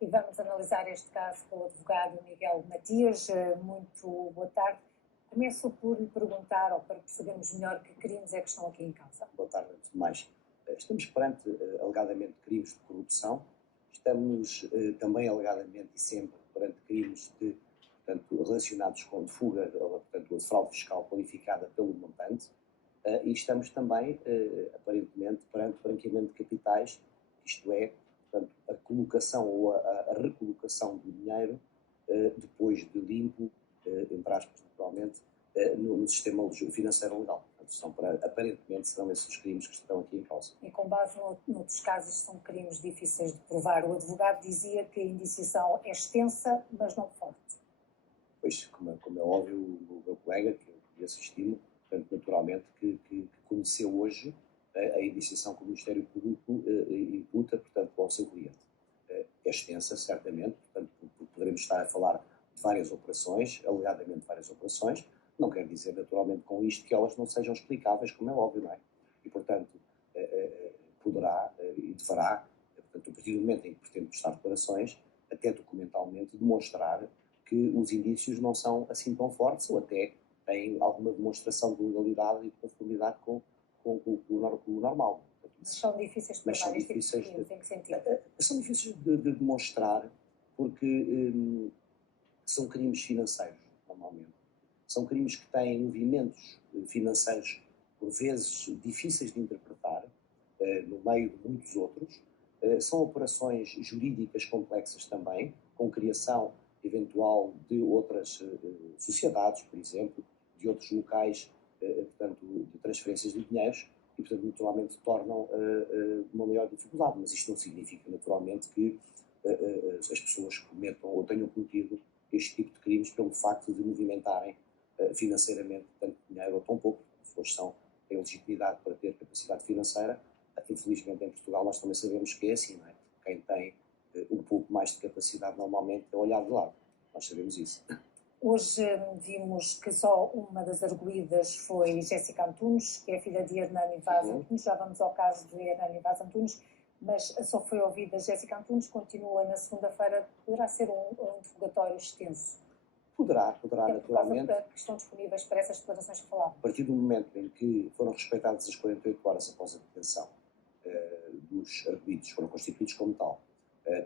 e vamos analisar este caso com o advogado Miguel Matias. Muito boa tarde. Começo por lhe perguntar, ou para percebermos melhor, que crimes é que estão aqui em causa. Boa tarde, antes de mais. Estamos perante, alegadamente, crimes de corrupção. Estamos também, alegadamente, e sempre, perante crimes relacionados com fuga, portanto, a fraude fiscal qualificada pelo montante. E estamos também, aparentemente, perante branqueamento de capitais, isto é, portanto, a colocação ou a recolocação do dinheiro depois de limpo, entre aspas, naturalmente, no sistema financeiro legal. Portanto, aparentemente serão esses os crimes que estão aqui em causa. E com base noutros casos são crimes difíceis de provar. O advogado dizia que a indiciação é extensa, mas não forte. Pois, como é óbvio, o meu colega, que eu assisti-lo, portanto, naturalmente, que conheceu hoje a indiciação que o Ministério Público imputa, portanto, ao seu cliente. É extensa, certamente, portanto, poderemos estar a falar de várias operações, alegadamente várias operações. Não quer dizer, naturalmente, com isto que elas não sejam explicáveis, como é óbvio, não é? E, portanto, poderá e deverá, portanto, a partir do momento em que pretende prestar declarações, até documentalmente, demonstrar que os indícios não são assim tão fortes ou até têm alguma demonstração de legalidade e de conformidade com o normal. Mas são difíceis de provar este tipo de crimes, em que sentido? São difíceis de demonstrar porque são crimes financeiros, normalmente. São crimes que têm movimentos financeiros, por vezes, difíceis de interpretar, no meio de muitos outros. São operações jurídicas complexas também, com criação eventual de outras sociedades, por exemplo, de outros locais, portanto, de transferências de dinheiros, e, portanto, naturalmente tornam uma maior dificuldade. Mas isto não significa, naturalmente, que as pessoas cometam ou tenham cometido este tipo de crimes pelo facto de movimentarem financeiramente tanto dinheiro ou tão pouco. As pessoas têm legitimidade para ter capacidade financeira. Infelizmente, em Portugal, nós também sabemos que é assim, não é? Quem tem um pouco mais de capacidade, normalmente, é olhar de lado. Nós sabemos isso. Hoje vimos que só uma das arguidas foi Jéssica Antunes, que é filha de Hernani Vaz Antunes. Já vamos ao caso de Hernani Vaz Antunes, mas só foi ouvida Jéssica Antunes, continua na segunda-feira. Poderá ser um interrogatório extenso? Poderá, naturalmente. Por causa que estão disponíveis para essas declarações que falava. A partir do momento em que foram respeitadas as 48 horas após a detenção dos arguidos, foram constituídos como tal,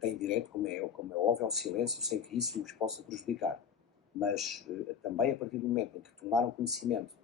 têm direito, como é óbvio, ao silêncio, sem que isso os possa prejudicar. Mas também a partir do momento em que tomaram conhecimento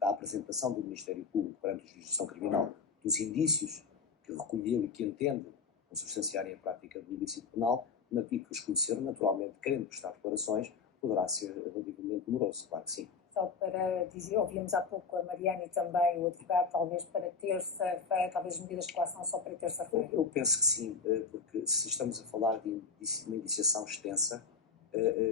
da apresentação do Ministério Público perante a jurisdição criminal, dos indícios que recolheu e que entende consubstanciarem a prática do ilícito penal, na que os conheceram, naturalmente, querendo prestar declarações, poderá ser relativamente demoroso, claro que sim. Só para dizer, ouvimos há pouco a Mariana e também o advogado, talvez para terça-feira, talvez medidas de coação só para terça-feira. Eu penso que sim, porque se estamos a falar de uma indiciação extensa,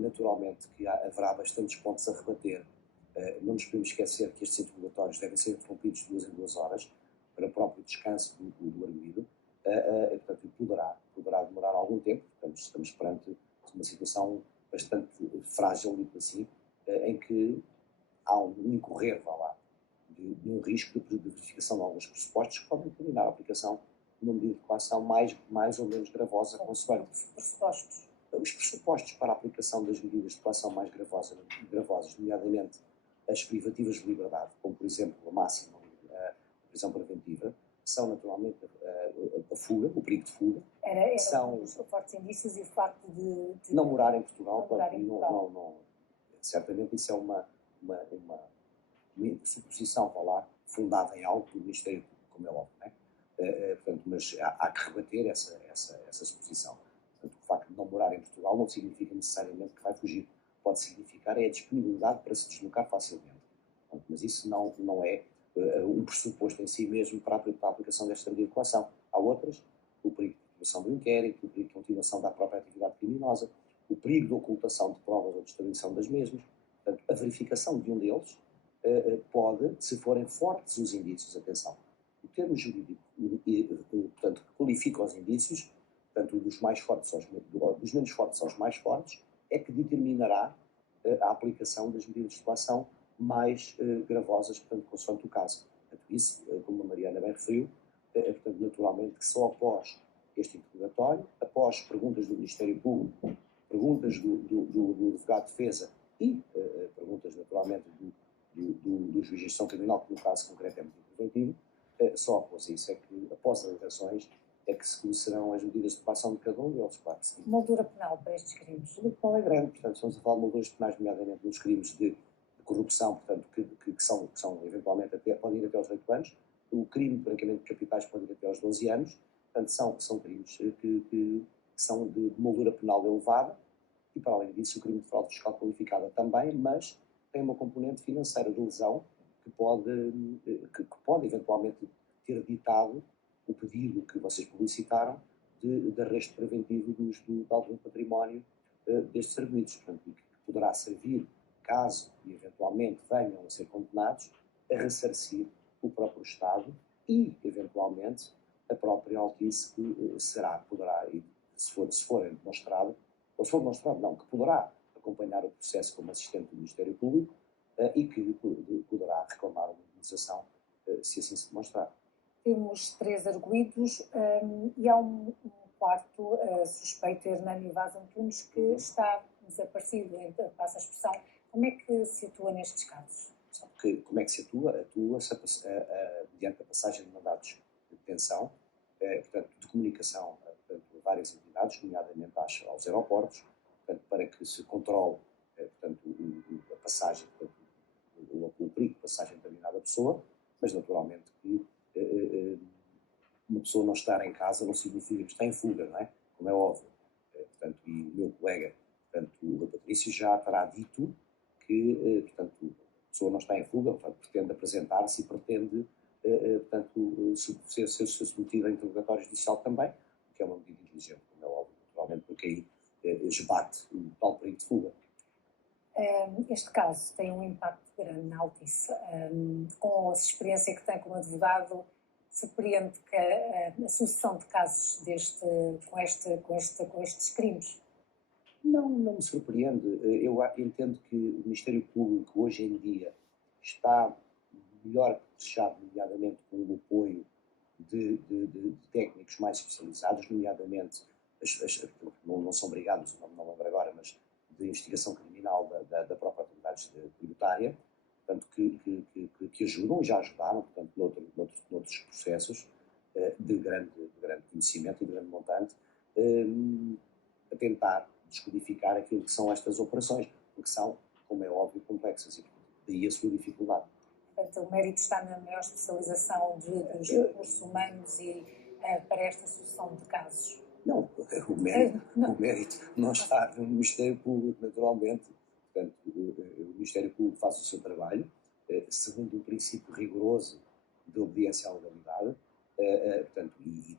naturalmente que haverá bastantes pontos a rebater. Não nos podemos esquecer que estes interrogatórios devem ser interrompidos de 2 em 2 horas, para o próprio descanso do arguido, e, portanto, poderá demorar algum tempo. Portanto, estamos perante uma situação bastante frágil, digo assim, em que há um incorrer, de um risco de verificação de alguns pressupostos que podem determinar a aplicação de uma medida de coação mais ou menos gravosa, consoante os pressupostos para a aplicação das medidas de coação mais gravosas, nomeadamente as privativas de liberdade, como, por exemplo, a máxima, a prisão preventiva, são naturalmente a fuga, o perigo de fuga. São os fortes indícios e o facto de não morar em Portugal. Certamente isso é uma suposição, fundada em algo do Ministério Público, como é óbvio, não é? Portanto, mas há que rebater essa suposição. Portanto, o facto de não morar em Portugal não significa necessariamente que vai fugir. Pode significar a disponibilidade para se deslocar facilmente. Portanto, mas isso não é um pressuposto em si mesmo para a aplicação desta medida de coação. Há outras, o perigo de continuação do inquérito, o perigo de continuação da própria atividade criminosa, o perigo de ocultação de provas ou de destruição das mesmas. Portanto, a verificação de um deles pode, se forem fortes os indícios, atenção, o termo jurídico, portanto, que qualifica os indícios, portanto, dos menos fortes aos mais fortes, é que determinará a aplicação das medidas de coação mais gravosas, portanto, consoante o caso. Portanto, isso, como a Mariana bem referiu, portanto, naturalmente que só após este interrogatório, após perguntas do Ministério Público, perguntas do advogado de defesa e perguntas, naturalmente, do juiz de instrução criminal, que no caso concreto é muito preventivo, só após isso é que, após as alegações, é que se conhecerão as medidas de coação de cada um deles, claro que sim. Moldura penal para estes crimes? A moldura penal é grande, portanto, estamos a falar de molduras penais, nomeadamente nos crimes de corrupção, portanto, que são eventualmente, podem ir até aos 8 anos, o crime de branqueamento de capitais pode ir até aos 12 anos, portanto, são crimes que são de moldura penal elevada, e para além disso, o crime de fraude fiscal qualificada também, mas tem uma componente financeira de lesão que pode eventualmente ter ditado o pedido que vocês publicitaram de arresto preventivo de algum património destes arguidos, portanto, que poderá servir, caso e eventualmente venham a ser condenados, a ressarcir o próprio Estado e, eventualmente, a própria Altice, que poderá, se for demonstrado, ou se for demonstrado, não, que poderá acompanhar o processo como assistente do Ministério Público e que poderá reclamar uma indenização se assim se demonstrar. Temos 3 arguidos e há um quarto suspeito, Hernani Vaz Antunes, que está desaparecido, passa a expressão. Como é que se atua nestes casos? Como é que se atua? Atua-se mediante a passagem de mandatos de detenção, portanto, de comunicação a várias entidades, nomeadamente aos aeroportos, portanto, para que se controle portanto, a passagem, portanto, o perigo de passagem de determinada pessoa, mas naturalmente que uma pessoa não estar em casa não significa que está em fuga, não é? Como é óbvio. Portanto, e o meu colega, portanto, o Patrício, já terá dito que, portanto, a pessoa não está em fuga, portanto, pretende apresentar-se e pretende, portanto, ser submetida a interrogatório judicial também, que é uma medida inteligente, como é óbvio, naturalmente, porque aí esbate o tal perigo de fuga. Este caso tem um impacto grande na Altice. Com a experiência que tem como advogado, surpreende que a sucessão de casos com estes crimes? Não me surpreende. Eu entendo que o Ministério Público, hoje em dia, está melhor fechado, nomeadamente com o apoio de técnicos mais especializados, nomeadamente, não são brigados, não lembro agora, mas de investigação criminal da própria autoridade tributária, portanto, que ajudam e já ajudaram, portanto, noutros processos de grande conhecimento e de grande montante, a tentar descodificar aquilo que são estas operações, porque são, como é óbvio, complexas e daí a sua dificuldade. Portanto, o mérito está na maior especialização dos recursos humanos e para esta sucessão de casos? Não, o mérito não está no Ministério Público, naturalmente. Portanto, o Ministério Público faz o seu trabalho, segundo um princípio rigoroso de obediência à legalidade, portanto, e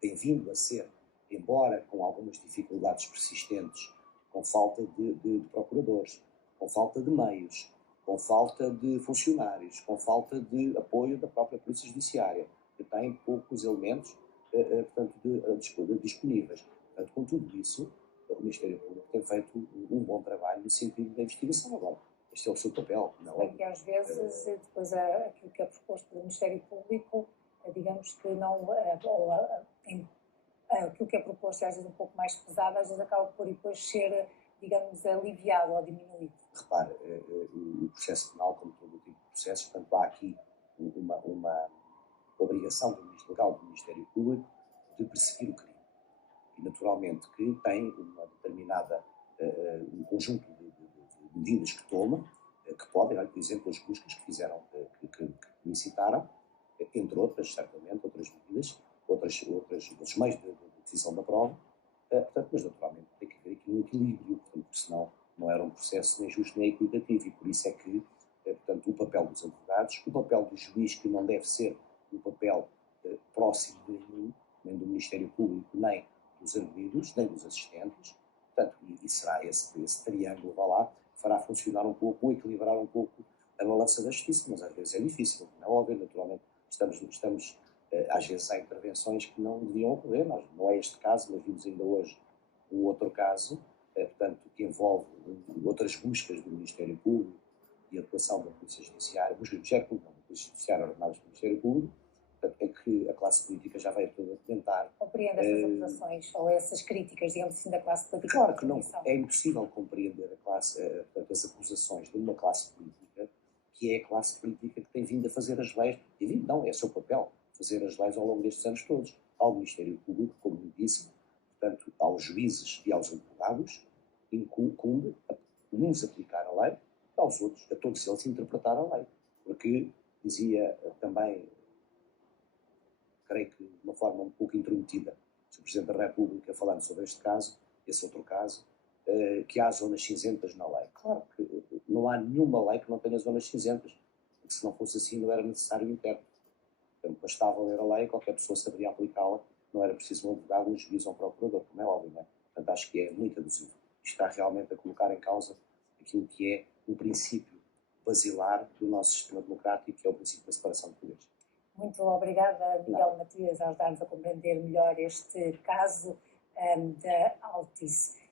tem vindo a ser, embora com algumas dificuldades persistentes, com falta de procuradores, com falta de meios, com falta de funcionários, com falta de apoio da própria Polícia Judiciária, que tem poucos elementos portanto, disponíveis. Portanto, com tudo isso, o Ministério Público tem feito um bom trabalho no sentido da investigação. Agora, este é o seu papel. Não é que às vezes, depois aquilo que é proposto pelo Ministério Público, digamos que não, aquilo que é proposto é às vezes um pouco mais pesado, às vezes acaba por depois ser, digamos, aliviado ou diminuído. Repare, o processo penal, como todo o tipo de processo, portanto, há aqui uma obrigação legal do Ministério Público de perseguir o crime. E, naturalmente, que tem uma determinada, um conjunto de medidas que toma, que podem, por exemplo, as buscas que fizeram, que licitaram, entre outras, certamente, outras medidas, outros meios de decisão da prova, portanto, mas, naturalmente, tem que haver aqui um equilíbrio, portanto, porque senão não era um processo nem justo nem equitativo, e por isso é que, portanto, o papel dos advogados, o papel do juiz, que não deve ser um papel próximo de nenhum, nem do Ministério Público, nem dos arguidos, nem dos assistentes, portanto, e será esse triângulo, vá lá, fará funcionar um pouco, ou equilibrar um pouco a balança da justiça, mas às vezes é difícil, não é óbvio, naturalmente, estamos às vezes há intervenções que não deviam ocorrer, não é este caso, mas vimos ainda hoje um outro caso, portanto, que envolve outras buscas do Ministério Público e a atuação da Polícia Judiciária, buscas do Ministério Público, não, da Polícia Judiciária ordenadas pelo Ministério Público, Portanto, é que a classe política já veio toda a comentar. Compreende essas acusações ou essas críticas, digamos assim, da classe política? Claro que não. É impossível compreender portanto, as acusações de uma classe política, que é a classe política que tem vindo a fazer as leis. E vindo, não, é o seu papel, fazer as leis ao longo destes anos todos. Ao Ministério Público, como lhe disse, portanto, aos juízes e aos advogados, incumbe uns aplicar a lei, aos outros, a todos eles interpretar a lei. Porque dizia também, creio que de uma forma um pouco intrometida, o Sr. Presidente da República, falando sobre este caso, esse outro caso, que há zonas cinzentas na lei. Claro que não há nenhuma lei que não tenha zonas cinzentas, porque se não fosse assim não era necessário intérprete. Portanto, bastava ler a lei, qualquer pessoa saberia aplicá-la, não era preciso um advogado, um juiz ou um procurador, como é óbvio, não é? Portanto, acho que é muito abusivo. Isto está realmente a colocar em causa aquilo que é um princípio basilar do nosso sistema democrático, que é o princípio da separação de poderes. Muito obrigada, Miguel Matias, a ajudar-nos a compreender melhor este caso da Altice.